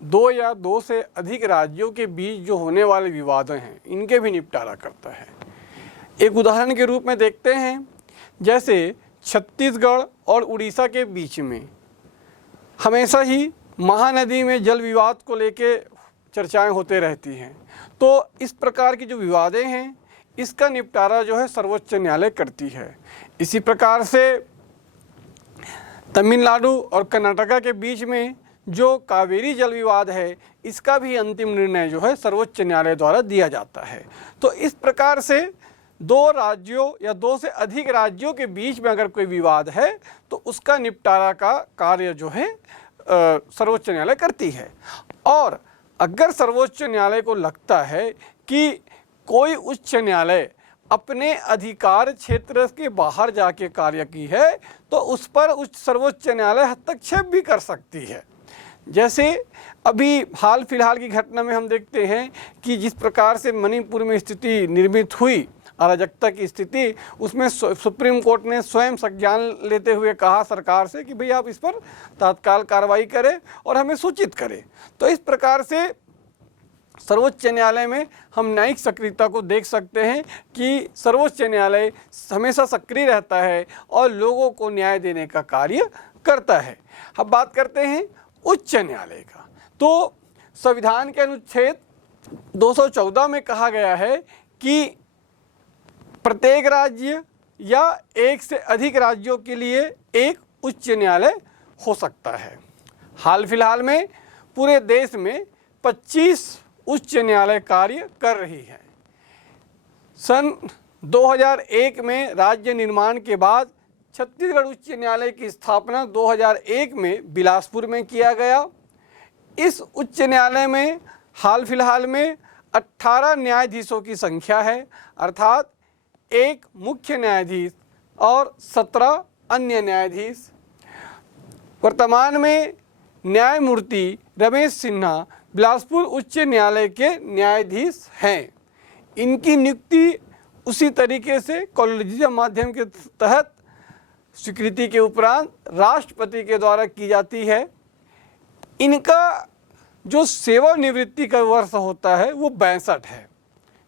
दो या दो से अधिक राज्यों के बीच जो होने वाले विवाद हैं इनके भी निपटारा करता है। एक उदाहरण के रूप में देखते हैं, जैसे छत्तीसगढ़ और उड़ीसा के बीच में हमेशा ही महानदी में जल विवाद को लेके चर्चाएं होते रहती हैं। तो इस प्रकार की जो विवादें हैं इसका निपटारा जो है सर्वोच्च न्यायालय करती है। इसी प्रकार से तमिलनाडु और कर्नाटका के बीच में जो कावेरी जल विवाद है इसका भी अंतिम निर्णय जो है सर्वोच्च न्यायालय द्वारा दिया जाता है। तो इस प्रकार से दो राज्यों या दो से अधिक राज्यों के बीच में अगर कोई विवाद है तो उसका निपटारा का कार्य जो है सर्वोच्च न्यायालय करती है। और अगर सर्वोच्च न्यायालय को लगता है कि कोई उच्च न्यायालय अपने अधिकार क्षेत्र के बाहर जाके कार्य की है तो उस पर उच्च सर्वोच्च न्यायालय हस्तक्षेप भी कर सकती है। जैसे अभी हाल फिलहाल की घटना में हम देखते हैं कि जिस प्रकार से मणिपुर में स्थिति निर्मित हुई, अराजकता की स्थिति, उसमें सुप्रीम कोर्ट ने स्वयं संज्ञान लेते हुए कहा सरकार से कि भाई आप इस पर तत्काल कार्रवाई करें और हमें सूचित करें। तो इस प्रकार से सर्वोच्च न्यायालय में हम न्यायिक सक्रियता को देख सकते हैं कि सर्वोच्च न्यायालय हमेशा सक्रिय रहता है और लोगों को न्याय देने का कार्य करता है। अब बात करते हैं उच्च न्यायालय का। तो संविधान के अनुच्छेद 214 में कहा गया है कि प्रत्येक राज्य या एक से अधिक राज्यों के लिए एक उच्च न्यायालय हो सकता है। हाल फिलहाल में पूरे देश में 25 उच्च न्यायालय कार्य कर रही है। सन 2001 में राज्य निर्माण के बाद छत्तीसगढ़ उच्च न्यायालय की स्थापना 2001 में बिलासपुर में किया गया। इस उच्च न्यायालय में हाल फिलहाल में 18 न्यायाधीशों की संख्या है, अर्थात एक मुख्य न्यायाधीश और 17 अन्य न्यायाधीश। वर्तमान में न्यायमूर्ति रमेश सिन्हा बिलासपुर उच्च न्यायालय के न्यायाधीश हैं। इनकी नियुक्ति उसी तरीके से कॉलेजियम माध्यम के तहत स्वीकृति के उपरांत राष्ट्रपति के द्वारा की जाती है। इनका जो सेवानिवृत्ति का वर्ष होता है वो 62 है,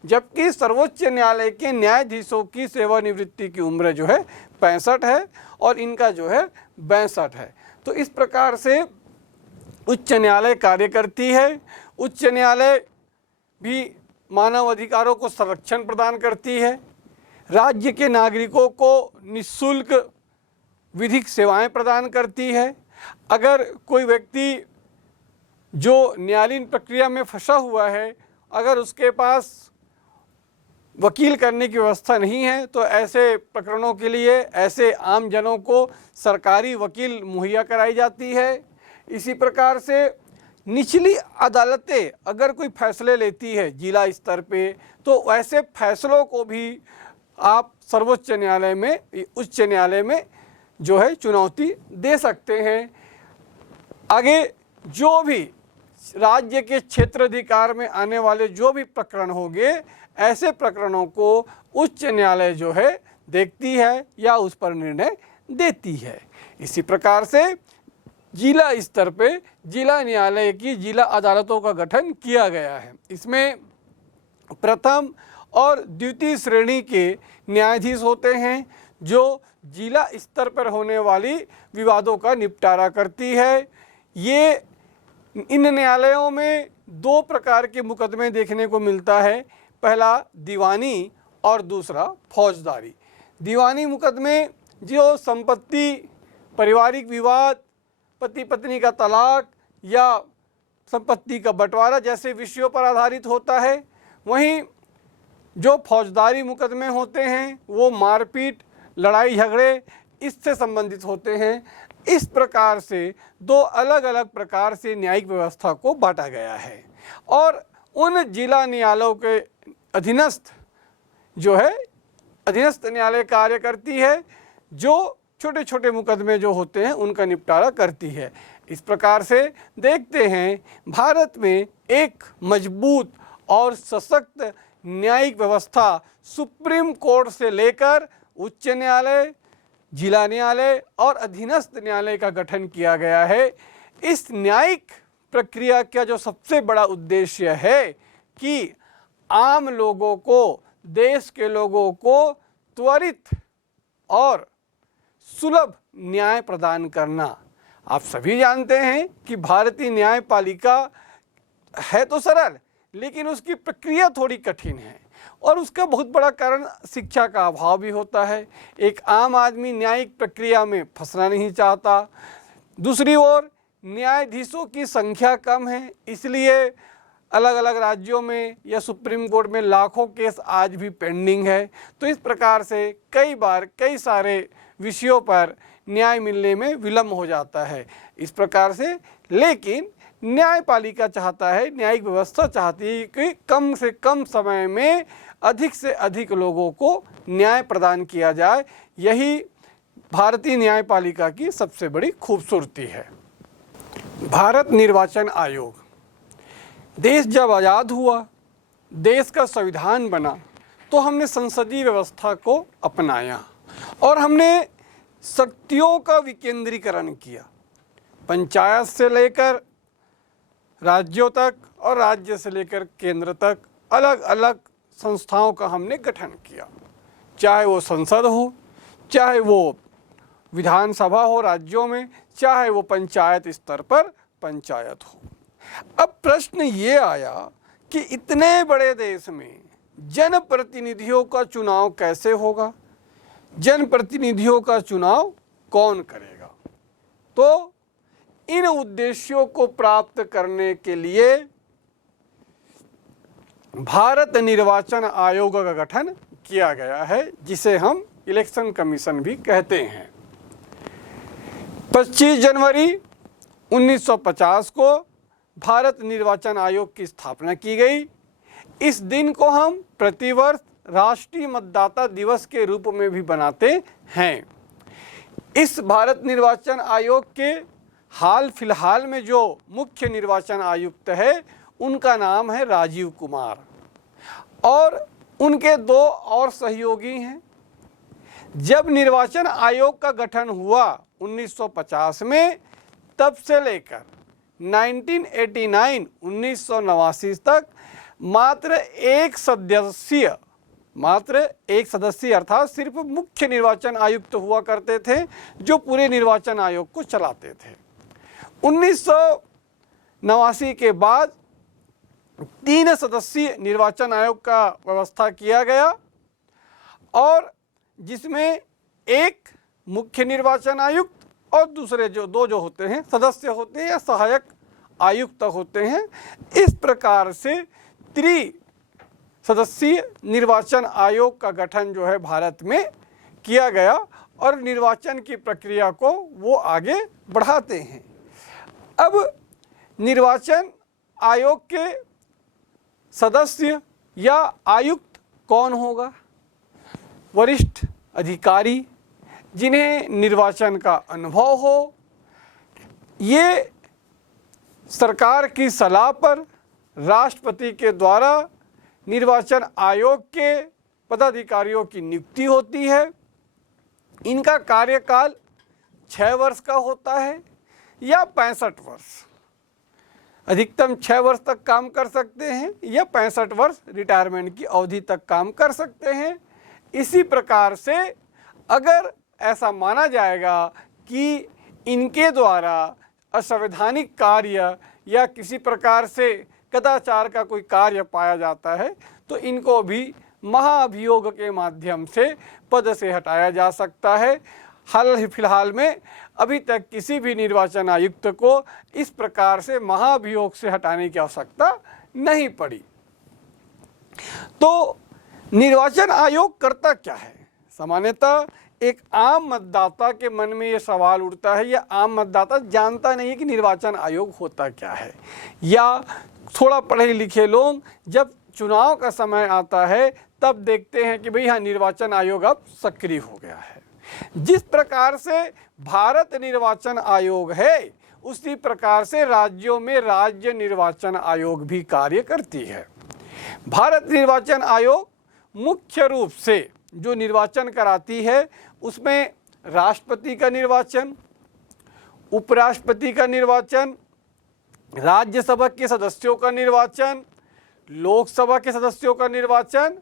जबकि सर्वोच्च न्यायालय के न्यायाधीशों की सेवानिवृत्ति की उम्र जो है 65 है और इनका जो है 62 है। तो इस प्रकार से उच्च न्यायालय कार्य करती है। उच्च न्यायालय भी मानव अधिकारों को संरक्षण प्रदान करती है, राज्य के नागरिकों को निःशुल्क विधिक सेवाएं प्रदान करती है। अगर कोई व्यक्ति जो न्यायालयीन प्रक्रिया में फंसा हुआ है, अगर उसके पास वकील करने की व्यवस्था नहीं है तो ऐसे प्रकरणों के लिए ऐसे आम जनों को सरकारी वकील मुहैया कराई जाती है। इसी प्रकार से निचली अदालतें अगर कोई फैसले लेती है जिला स्तर पे तो ऐसे फैसलों को भी आप सर्वोच्च न्यायालय में, उच्च न्यायालय में जो है चुनौती दे सकते हैं। आगे जो भी राज्य के क्षेत्राधिकार में आने वाले जो भी प्रकरण होंगे, ऐसे प्रकरणों को उच्च न्यायालय जो है देखती है या उस पर निर्णय देती है। इसी प्रकार से जिला स्तर पे जिला न्यायालय की जिला अदालतों का गठन किया गया है। इसमें प्रथम और द्वितीय श्रेणी के न्यायाधीश होते हैं जो जिला स्तर पर होने वाली विवादों का निपटारा करती है। ये इन न्यायालयों में दो प्रकार के मुकदमे देखने को मिलता है, पहला दीवानी और दूसरा फौजदारी। दीवानी मुकदमे जो संपत्ति, पारिवारिक विवाद, पति पत्नी का तलाक या संपत्ति का बंटवारा जैसे विषयों पर आधारित होता है। वहीं जो फौजदारी मुकदमे होते हैं वो मारपीट, लड़ाई झगड़े इससे संबंधित होते हैं। इस प्रकार से दो अलग अलग प्रकार से न्यायिक व्यवस्था को बांटा गया है और उन जिला न्यायालयों के अधीनस्थ जो है अधीनस्थ न्यायालय कार्य करती है, जो छोटे छोटे मुकदमे जो होते हैं उनका निपटारा करती है। इस प्रकार से देखते हैं भारत में एक मजबूत और सशक्त न्यायिक व्यवस्था सुप्रीम कोर्ट से लेकर उच्च न्यायालय, जिला न्यायालय और अधीनस्थ न्यायालय का गठन किया गया है। इस न्यायिक प्रक्रिया का जो सबसे बड़ा उद्देश्य है कि आम लोगों को, देश के लोगों को त्वरित और सुलभ न्याय प्रदान करना। आप सभी जानते हैं कि भारतीय न्यायपालिका है तो सरल, लेकिन उसकी प्रक्रिया थोड़ी कठिन है और उसका बहुत बड़ा कारण शिक्षा का अभाव भी होता है। एक आम आदमी न्यायिक प्रक्रिया में फंसना नहीं चाहता। दूसरी ओर न्यायाधीशों की संख्या कम है, इसलिए अलग अलग राज्यों में या सुप्रीम कोर्ट में लाखों केस आज भी पेंडिंग है। तो इस प्रकार से कई बार कई सारे विषयों पर न्याय मिलने में विलम्ब हो जाता है। इस प्रकार से लेकिन न्यायपालिका चाहता है, न्यायिक व्यवस्था चाहती है कि कम से कम समय में अधिक से अधिक लोगों को न्याय प्रदान किया जाए। यही भारतीय न्यायपालिका की सबसे बड़ी खूबसूरती है। भारत निर्वाचन आयोग, देश जब आज़ाद हुआ, देश का संविधान बना, तो हमने संसदीय व्यवस्था को अपनाया और हमने शक्तियों का विकेंद्रीकरण किया। पंचायत से लेकर राज्यों तक और राज्य से लेकर केंद्र तक अलग अलग संस्थाओं का हमने गठन किया, चाहे वो संसद हो, चाहे वो विधानसभा हो राज्यों में, चाहे वो पंचायत स्तर पर पंचायत हो। अब प्रश्न ये आया कि इतने बड़े देश में जनप्रतिनिधियों का चुनाव कैसे होगा, जनप्रतिनिधियों का चुनाव कौन करेगा। तो इन उद्देश्यों को प्राप्त करने के लिए भारत निर्वाचन आयोग का गठन किया गया है, जिसे हम इलेक्शन कमीशन भी कहते हैं। 25 जनवरी 1950 को भारत निर्वाचन आयोग की स्थापना की गई। इस दिन को हम प्रतिवर्ष राष्ट्रीय मतदाता दिवस के रूप में भी बनाते हैं। इस भारत निर्वाचन आयोग के हाल फिलहाल में जो मुख्य निर्वाचन आयुक्त है, उनका नाम है राजीव कुमार और उनके 2 और सहयोगी हैं। जब निर्वाचन आयोग का गठन हुआ 1950 में, तब से लेकर 1989 तक मात्र एक सदस्य अर्थात सिर्फ मुख्य निर्वाचन आयुक्त हुआ करते थे, जो पूरे निर्वाचन आयोग को चलाते थे। 1989 के बाद 3 सदस्यीय निर्वाचन आयोग का व्यवस्था किया गया और जिसमें एक मुख्य निर्वाचन आयुक्त और दूसरे जो 2 जो होते हैं सदस्य होते हैं या सहायक आयुक्त होते हैं। इस प्रकार से सदस्यीय निर्वाचन आयोग का गठन जो है भारत में किया गया और निर्वाचन की प्रक्रिया को वो आगे बढ़ाते हैं। अब निर्वाचन आयोग के सदस्य या आयुक्त कौन होगा? वरिष्ठ अधिकारी जिन्हें निर्वाचन का अनुभव हो। ये सरकार की सलाह पर राष्ट्रपति के द्वारा निर्वाचन आयोग के पदाधिकारियों की नियुक्ति होती है। इनका कार्यकाल 6 वर्ष का होता है या 65 वर्ष, अधिकतम 6 वर्ष तक काम कर सकते हैं या 65 वर्ष रिटायरमेंट की अवधि तक काम कर सकते हैं। इसी प्रकार से अगर ऐसा माना जाएगा कि इनके द्वारा असंवैधानिक कार्य या किसी प्रकार से कदाचार का कोई कार्य पाया जाता है, तो इनको भी महाभियोग के माध्यम से पद से हटाया जा सकता है। हाल फिलहाल में अभी तक किसी भी निर्वाचन आयुक्त को इस प्रकार से महाभियोग से हटाने की आवश्यकता नहीं पड़ी। तो निर्वाचन आयोग करता क्या है? सामान्यतः एक आम मतदाता के मन में ये सवाल उठता है, या आम मतदाता जानता नहीं है कि निर्वाचन आयोग होता क्या है, या थोड़ा पढ़े लिखे लोग जब चुनाव का समय आता है तब देखते हैं कि भाई हाँ, निर्वाचन आयोग अब सक्रिय हो गया है। जिस प्रकार से भारत निर्वाचन आयोग है, उसी प्रकार से राज्यों में राज्य निर्वाचन आयोग भी कार्य करती है। भारत निर्वाचन आयोग मुख्य रूप से जो निर्वाचन कराती है, उसमें राष्ट्रपति का निर्वाचन, उपराष्ट्रपति का निर्वाचन, राज्यसभा के सदस्यों का निर्वाचन, लोकसभा के सदस्यों का निर्वाचन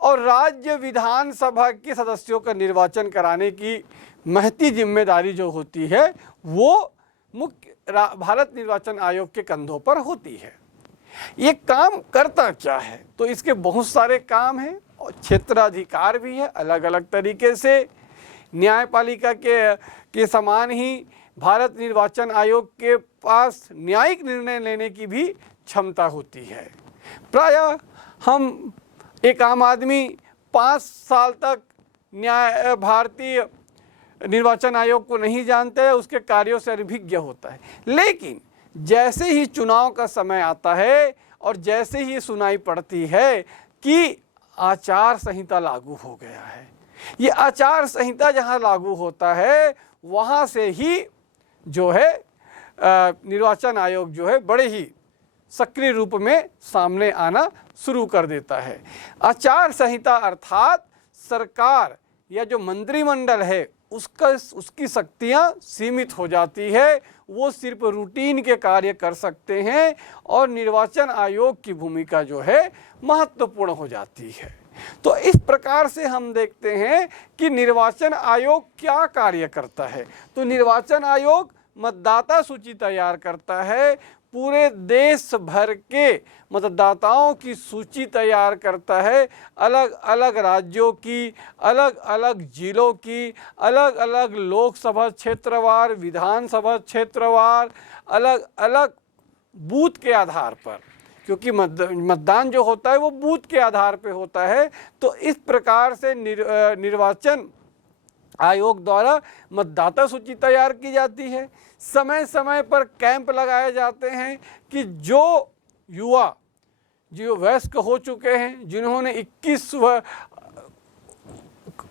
और राज्य विधानसभा के सदस्यों का निर्वाचन कराने की महती जिम्मेदारी जो होती है वो मुख्य भारत निर्वाचन आयोग के कंधों पर होती है। ये काम करता क्या है? तो इसके बहुत सारे काम हैं और क्षेत्राधिकार भी है अलग अलग तरीके से। न्यायपालिका के समान ही भारत निर्वाचन आयोग के पास न्यायिक निर्णय लेने की भी क्षमता होती है। प्रायः हम एक आम आदमी 5 साल तक भारतीय निर्वाचन आयोग को नहीं जानता है, उसके कार्यों से अनभिज्ञ होता है। लेकिन जैसे ही चुनाव का समय आता है और जैसे ही सुनाई पड़ती है कि आचार संहिता लागू हो गया है, ये आचार संहिता जहां लागू होता है वहां से ही जो है निर्वाचन आयोग जो है बड़े ही सक्रिय रूप में सामने आना शुरू कर देता है। आचार संहिता अर्थात सरकार या जो मंत्रिमंडल है उसकी शक्तियां सीमित हो जाती है, वो सिर्फ रूटीन के कार्य कर सकते हैं और निर्वाचन आयोग की भूमिका जो है महत्वपूर्ण हो जाती है। तो इस प्रकार से हम देखते हैं कि निर्वाचन आयोग क्या कार्य करता है। तो निर्वाचन आयोग मतदाता सूची तैयार करता है, पूरे देश भर के मतदाताओं की सूची तैयार करता है, अलग अलग राज्यों की, अलग अलग जिलों की, अलग अलग लोकसभा क्षेत्रवार, विधानसभा क्षेत्रवार, अलग अलग बूथ के आधार पर, क्योंकि मतदान जो होता है वो बूथ के आधार पे होता है। तो इस प्रकार से निर्वाचन आयोग द्वारा मतदाता सूची तैयार की जाती है। समय समय पर कैंप लगाए जाते हैं कि जो युवा जो वयस्क हो चुके हैं, जिन्होंने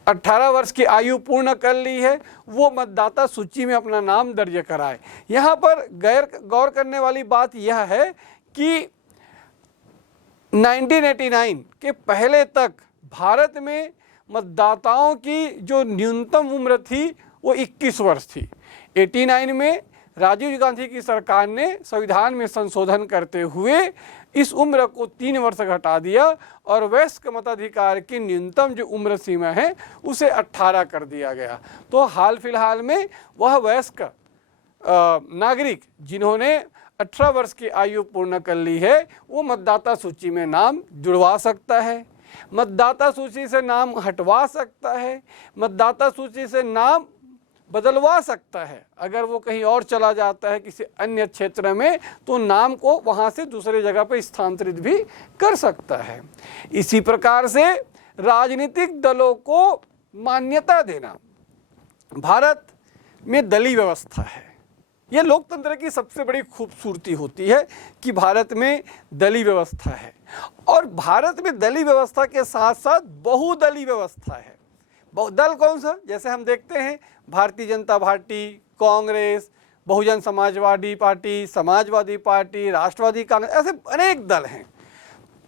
18 वर्ष की आयु पूर्ण कर ली है, वो मतदाता सूची में अपना नाम दर्ज कराए। यहाँ पर गौर करने वाली बात यह है कि 1989 के पहले तक भारत में मतदाताओं की जो न्यूनतम उम्र थी वो 21 वर्ष थी। 89 में राजीव गांधी की सरकार ने संविधान में संशोधन करते हुए इस उम्र को 3 वर्ष घटा दिया और वयस्क मताधिकार की न्यूनतम जो उम्र सीमा है उसे 18 कर दिया गया। तो हाल फिलहाल में वह वयस्क नागरिक जिन्होंने 18 वर्ष की आयु पूर्ण कर ली है वो मतदाता सूची में नाम जुड़वा सकता है, मतदाता सूची से नाम हटवा सकता है, मतदाता सूची से नाम बदलवा सकता है। अगर वो कहीं और चला जाता है किसी अन्य क्षेत्र में तो नाम को वहाँ से दूसरे जगह पर स्थानांतरित भी कर सकता है। इसी प्रकार से राजनीतिक दलों को मान्यता देना, भारत में दलीय व्यवस्था है। ये लोकतंत्र की सबसे बड़ी खूबसूरती होती है कि भारत में दलीय व्यवस्था है और भारत में दलीय व्यवस्था के साथ साथ बहुदलीय व्यवस्था है। दल कौन सा? जैसे हम देखते हैं Bharatiya Janata party, Congress, Bahujan Samajwadi party, Samajwadi party, राष्ट्रवादी कांग्रेस, ऐसे अनेक दल हैं।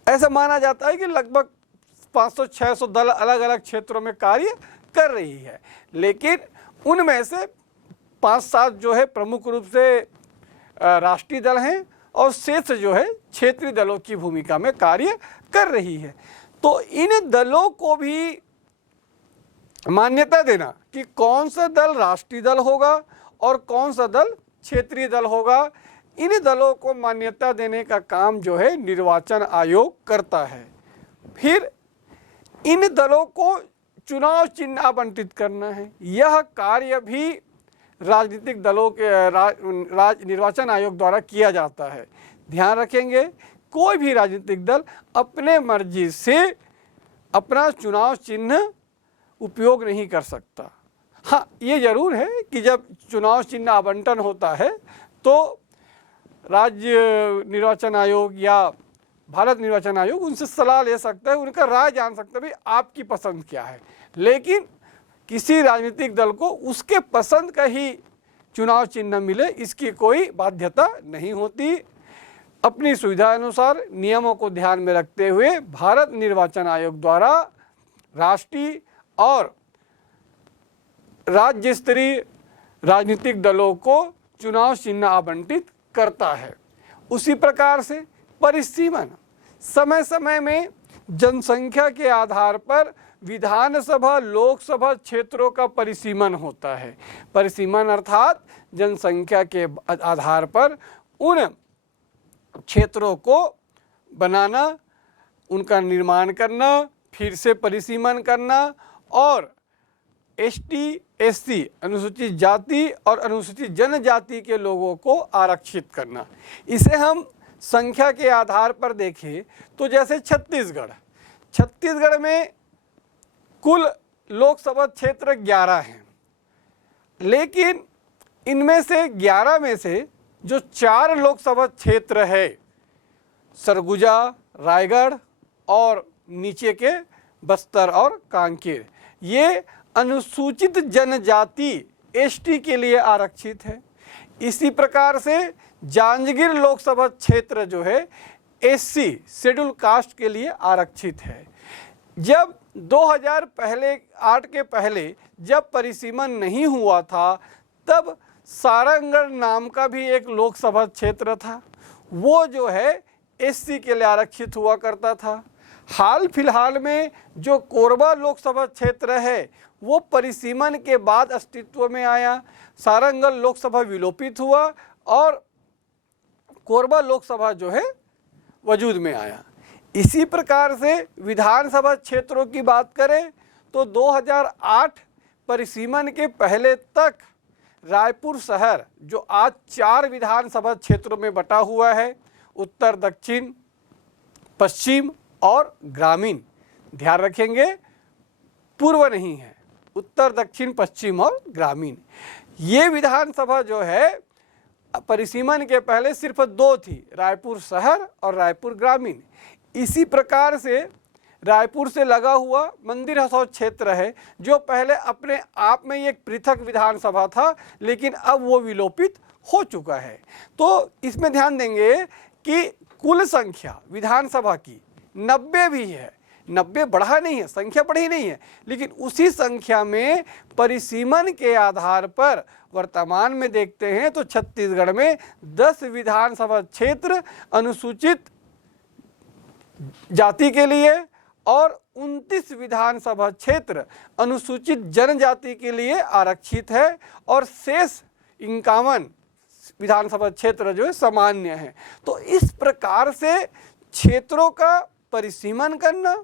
ऐसा माना जाता है कि लगभग 500-600 दल अलग अलग क्षेत्रों में कार्य कर रही है, लेकिन उनमें से 5-7 जो है प्रमुख रूप से राष्ट्रीय दल हैं और शेष जो है क्षेत्रीय दलों की भूमिका में कार्य कर रही है। तो इन दलों को भी मान्यता देना कि कौन सा दल राष्ट्रीय दल होगा और कौन सा दल क्षेत्रीय दल होगा, इन दलों को मान्यता देने का काम जो है निर्वाचन आयोग करता है। फिर इन दलों को चुनाव चिन्ह आवंटित करना है, यह कार्य भी राजनीतिक दलों के निर्वाचन आयोग द्वारा किया जाता है। ध्यान रखेंगे, कोई भी राजनीतिक दल अपने मर्जी से अपना चुनाव चिन्ह उपयोग नहीं कर सकता। हाँ, ये जरूर है कि जब चुनाव चिन्ह आवंटन होता है तो राज्य निर्वाचन आयोग या भारत निर्वाचन आयोग उनसे सलाह ले सकता है, उनका राय जान सकता है भाई आपकी पसंद क्या है। लेकिन किसी राजनीतिक दल को उसके पसंद का ही चुनाव चिन्ह मिले इसकी कोई बाध्यता नहीं होती। अपनी सुविधा अनुसार नियमों को ध्यान में रखते हुए भारत निर्वाचन आयोग द्वारा राष्ट्रीय और राज्य स्तरीय राजनीतिक दलों को चुनाव चिन्ह आवंटित करता है। उसी प्रकार से परिसीमन, समय समय में जनसंख्या के आधार पर विधानसभा लोकसभा क्षेत्रों का परिसीमन होता है। परिसीमन अर्थात जनसंख्या के आधार पर उन क्षेत्रों को बनाना, उनका निर्माण करना, फिर से परिसीमन करना और एसटी, एससी अनुसूचित जाति और अनुसूचित जनजाति के लोगों को आरक्षित करना। इसे हम संख्या के आधार पर देखें तो जैसे छत्तीसगढ़ में कुल लोकसभा क्षेत्र 11 हैं, लेकिन इनमें से 11 में से जो 4 लोकसभा क्षेत्र है, सरगुजा, रायगढ़ और नीचे के बस्तर और कांकेर, ये अनुसूचित जनजाति एसटी के लिए आरक्षित है। इसी प्रकार से जांजगीर लोकसभा क्षेत्र जो है एससी शेड्यूल कास्ट के लिए आरक्षित है। जब 2008 के पहले जब परिसीमन नहीं हुआ था, तब सारंगढ़ नाम का भी एक लोकसभा क्षेत्र था, वो जो है एससी के लिए आरक्षित हुआ करता था। हाल फिलहाल में जो कोरबा लोकसभा क्षेत्र है वो परिसीमन के बाद अस्तित्व में आया। सारंगढ़ लोकसभा विलोपित हुआ और कोरबा लोकसभा जो है वजूद में आया। इसी प्रकार से विधानसभा क्षेत्रों की बात करें तो 2008 परिसीमन के पहले तक रायपुर शहर जो आज 4 विधानसभा क्षेत्रों में बटा हुआ है, उत्तर, दक्षिण, पश्चिम और ग्रामीण, ध्यान रखेंगे पूर्व नहीं है, उत्तर, दक्षिण, पश्चिम और ग्रामीण। ये विधानसभा जो है परिसीमन के पहले सिर्फ 2 थी, रायपुर शहर और रायपुर ग्रामीण। इसी प्रकार से रायपुर से लगा हुआ मंदिर हसौद क्षेत्र है जो पहले अपने आप में एक पृथक विधानसभा था, लेकिन अब वो विलोपित हो चुका है। तो इसमें ध्यान देंगे कि कुल संख्या विधानसभा की 90 भी है, 90 बढ़ा नहीं है, संख्या बढ़ी नहीं है, लेकिन उसी संख्या में परिसीमन के आधार पर वर्तमान में देखते हैं तो छत्तीसगढ़ में 10 विधानसभा क्षेत्र अनुसूचित जाति के लिए और 29 विधानसभा क्षेत्र अनुसूचित जनजाति के लिए आरक्षित है और शेष 51 विधानसभा क्षेत्र जो है सामान्य है। तो इस प्रकार से क्षेत्रों का परिसीमन करना,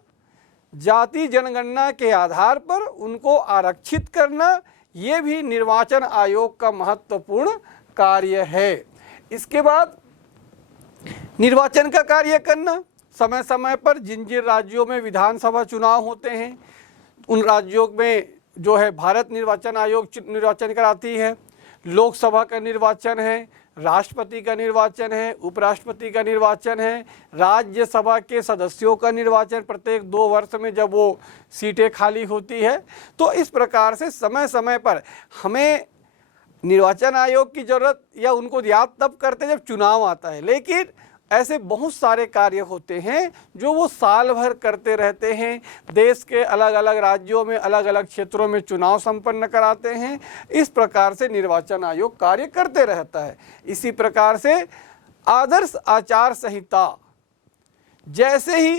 जाति जनगणना के आधार पर उनको आरक्षित करना, ये भी निर्वाचन आयोग का महत्वपूर्ण कार्य है। इसके बाद निर्वाचन का कार्य करना, समय समय पर जिन जिन राज्यों में विधानसभा चुनाव होते हैं उन राज्यों में जो है भारत निर्वाचन आयोग निर्वाचन कराती है। लोकसभा का निर्वाचन है, राष्ट्रपति का निर्वाचन है, उपराष्ट्रपति का निर्वाचन है, राज्यसभा के सदस्यों का निर्वाचन प्रत्येक 2 वर्ष में जब वो सीटें खाली होती है। तो इस प्रकार से समय समय पर हमें निर्वाचन आयोग की ज़रूरत या उनको याद तब करते जब चुनाव आता है, लेकिन ऐसे बहुत सारे कार्य होते हैं जो वो साल भर करते रहते हैं। देश के अलग अलग राज्यों में अलग अलग क्षेत्रों में चुनाव संपन्न कराते हैं। इस प्रकार से निर्वाचन आयोग कार्य करते रहता है। इसी प्रकार से आदर्श आचार संहिता, जैसे ही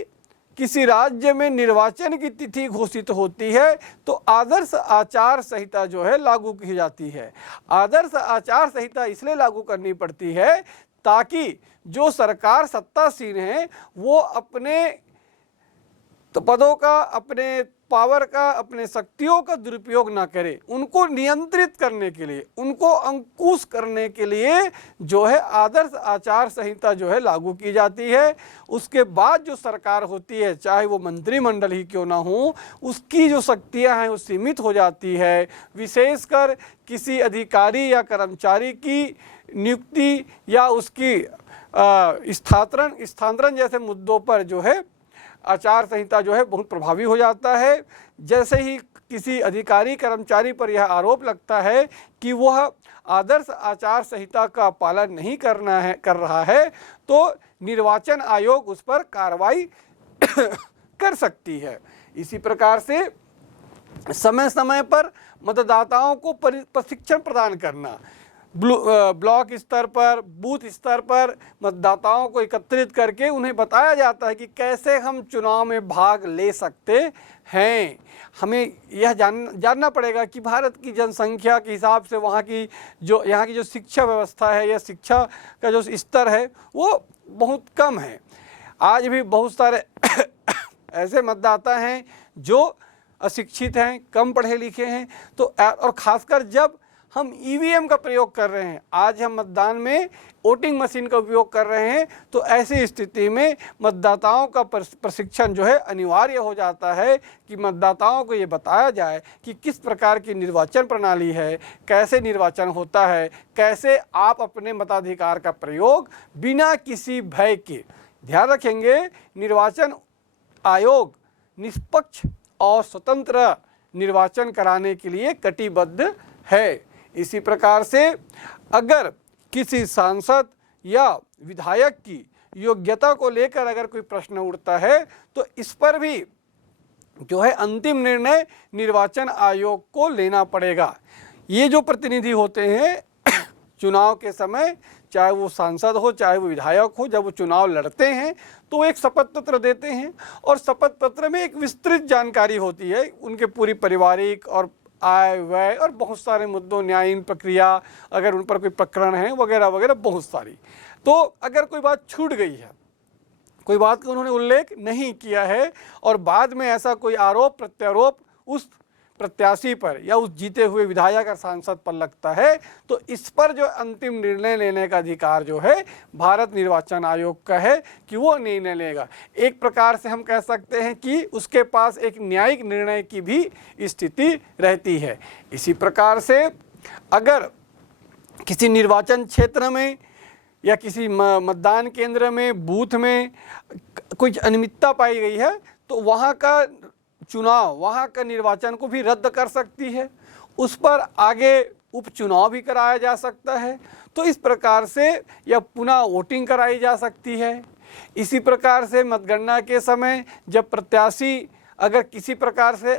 किसी राज्य में निर्वाचन की तिथि घोषित होती है तो आदर्श आचार संहिता जो है लागू की जाती है। आदर्श आचार संहिता इसलिए लागू करनी पड़ती है ताकि जो सरकार सत्तासीन है वो अपने पदों का, अपने पावर का, अपने शक्तियों का दुरुपयोग ना करे। उनको नियंत्रित करने के लिए, उनको अंकुश करने के लिए जो है आदर्श आचार संहिता जो है लागू की जाती है। उसके बाद जो सरकार होती है, चाहे वो मंत्रिमंडल ही क्यों ना हो, उसकी जो शक्तियां हैं वो सीमित हो जाती है। विशेषकर किसी अधिकारी या कर्मचारी की नियुक्ति या उसकी स्थानांतरण जैसे मुद्दों पर जो है आचार संहिता जो है बहुत प्रभावी हो जाता है। जैसे ही किसी अधिकारी कर्मचारी पर यह आरोप लगता है कि वह आदर्श आचार संहिता का पालन नहीं कर रहा है तो निर्वाचन आयोग उस पर कार्रवाई कर सकती है। इसी प्रकार से समय समय पर मतदाताओं को प्रशिक्षण प्रदान करना, ब्लॉक स्तर पर, बूथ स्तर पर मतदाताओं को एकत्रित करके उन्हें बताया जाता है कि कैसे हम चुनाव में भाग ले सकते हैं। हमें यह जानना पड़ेगा कि भारत की जनसंख्या के हिसाब से यहाँ की जो शिक्षा व्यवस्था है या शिक्षा का जो स्तर है वो बहुत कम है। आज भी बहुत सारे ऐसे मतदाता हैं जो अशिक्षित हैं, कम पढ़े लिखे हैं। तो और ख़ासकर जब हम ईवीएम का प्रयोग कर रहे हैं, आज हम मतदान में वोटिंग मशीन का उपयोग कर रहे हैं, तो ऐसी स्थिति में मतदाताओं का प्रशिक्षण जो है अनिवार्य हो जाता है कि मतदाताओं को ये बताया जाए कि किस प्रकार की निर्वाचन प्रणाली है, कैसे निर्वाचन होता है, कैसे आप अपने मताधिकार का प्रयोग बिना किसी भय के, ध्यान रखेंगे निर्वाचन आयोग निष्पक्ष और स्वतंत्र निर्वाचन कराने के लिए कटिबद्ध है। इसी प्रकार से अगर किसी सांसद या विधायक की योग्यता को लेकर अगर कोई प्रश्न उठता है तो इस पर भी जो है अंतिम निर्णय निर्वाचन आयोग को लेना पड़ेगा। ये जो प्रतिनिधि होते हैं चुनाव के समय, चाहे वो सांसद हो चाहे वो विधायक हो, जब वो चुनाव लड़ते हैं तो वो एक शपथ पत्र देते हैं और शपथ पत्र में एक विस्तृत जानकारी होती है उनके पूरी पारिवारिक और आय व्यय और बहुत सारे मुद्दों, न्यायिक प्रक्रिया, अगर उन पर कोई प्रकरण है वगैरह वगैरह बहुत सारी। तो अगर कोई बात छूट गई है, कोई बात का उन्होंने उल्लेख नहीं किया है और बाद में ऐसा कोई आरोप प्रत्यारोप उस प्रत्याशी पर या उस जीते हुए विधायक या सांसद पर लगता है, तो इस पर जो अंतिम निर्णय लेने का अधिकार जो है भारत निर्वाचन आयोग का है कि वो निर्णय लेगा। एक प्रकार से हम कह सकते हैं कि उसके पास एक न्यायिक निर्णय की भी स्थिति रहती है। इसी प्रकार से अगर किसी निर्वाचन क्षेत्र में या किसी मतदान केंद्र में, बूथ में कुछ अनियमितता पाई गई है तो वहाँ का चुनाव, वहाँ का निर्वाचन को भी रद्द कर सकती है, उस पर आगे उपचुनाव भी कराया जा सकता है। तो इस प्रकार से या पुनः वोटिंग कराई जा सकती है। इसी प्रकार से मतगणना के समय जब प्रत्याशी अगर किसी प्रकार से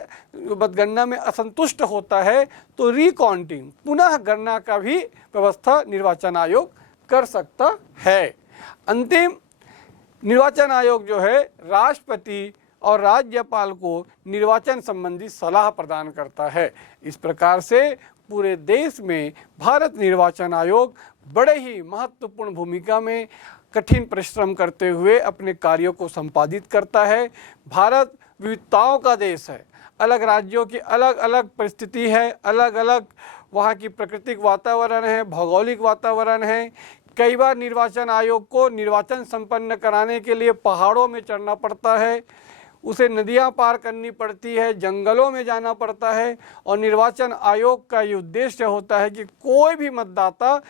मतगणना में असंतुष्ट होता है तो रिकाउंटिंग, पुनः गणना का भी व्यवस्था निर्वाचन आयोग कर सकता है। अंतिम निर्वाचन आयोग जो है राष्ट्रपति और राज्यपाल को निर्वाचन संबंधी सलाह प्रदान करता है। इस प्रकार से पूरे देश में भारत निर्वाचन आयोग बड़े ही महत्वपूर्ण भूमिका में कठिन परिश्रम करते हुए अपने कार्यों को संपादित करता है। भारत विविधताओं का देश है, अलग राज्यों की अलग अलग परिस्थिति है, अलग अलग वहाँ की प्राकृतिक वातावरण है, भौगोलिक वातावरण है। कई बार निर्वाचन आयोग को निर्वाचन संपन्न कराने के लिए पहाड़ों में चढ़ना पड़ता है, उसे नदियां पार करनी पड़ती है, जंगलों में जाना पड़ता है और निर्वाचन आयोग का ये उद्देश्य होता है कि कोई भी मतदाता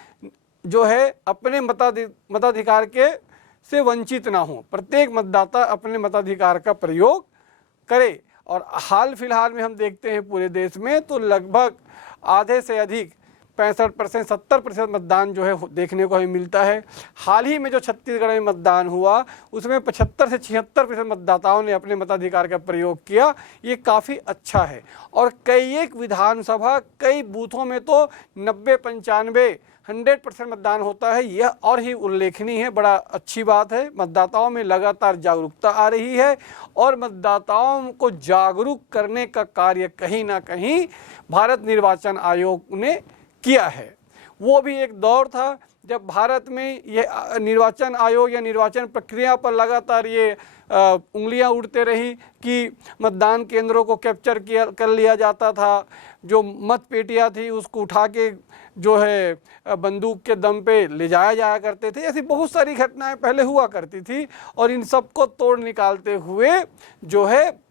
जो है अपने मताधिकार के से वंचित ना हो, प्रत्येक मतदाता अपने मताधिकार का प्रयोग करे। और हाल फिलहाल में हम देखते हैं पूरे देश में तो लगभग आधे से अधिक 65% 70% मतदान जो है देखने को हमें मिलता है। हाल ही में जो छत्तीसगढ़ में मतदान हुआ उसमें 75 से 76% मतदाताओं ने अपने मताधिकार का प्रयोग किया। ये काफ़ी अच्छा है और कई एक विधानसभा कई बूथों में तो 90-95 100% मतदान होता है। यह और ही उल्लेखनीय है, बड़ा अच्छी बात है। मतदाताओं में लगातार जागरूकता आ रही है और मतदाताओं को जागरूक करने का कार्य कहीं ना कहीं भारत निर्वाचन आयोग ने किया है। वो भी एक दौर था जब भारत में ये निर्वाचन आयोग या निर्वाचन प्रक्रिया पर लगातार ये उंगलियां उड़ते रही कि मतदान केंद्रों को कैप्चर कर लिया जाता था, जो मत पेटियां थी उसको उठा के जो है बंदूक के दम पे ले जाया करते थे। ऐसी बहुत सारी घटनाएं पहले हुआ करती थी और इन सब को तोड़ निकालते हुए जो है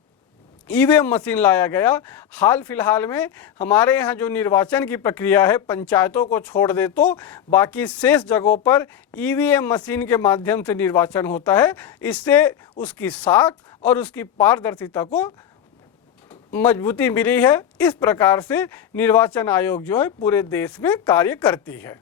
ईवीएम मशीन लाया गया। हाल फिलहाल में हमारे यहाँ जो निर्वाचन की प्रक्रिया है पंचायतों को छोड़ दे तो बाकी शेष जगहों पर ईवीएम मशीन के माध्यम से निर्वाचन होता है। इससे उसकी साख और उसकी पारदर्शिता को मजबूती मिली है। इस प्रकार से निर्वाचन आयोग जो है पूरे देश में कार्य करती है।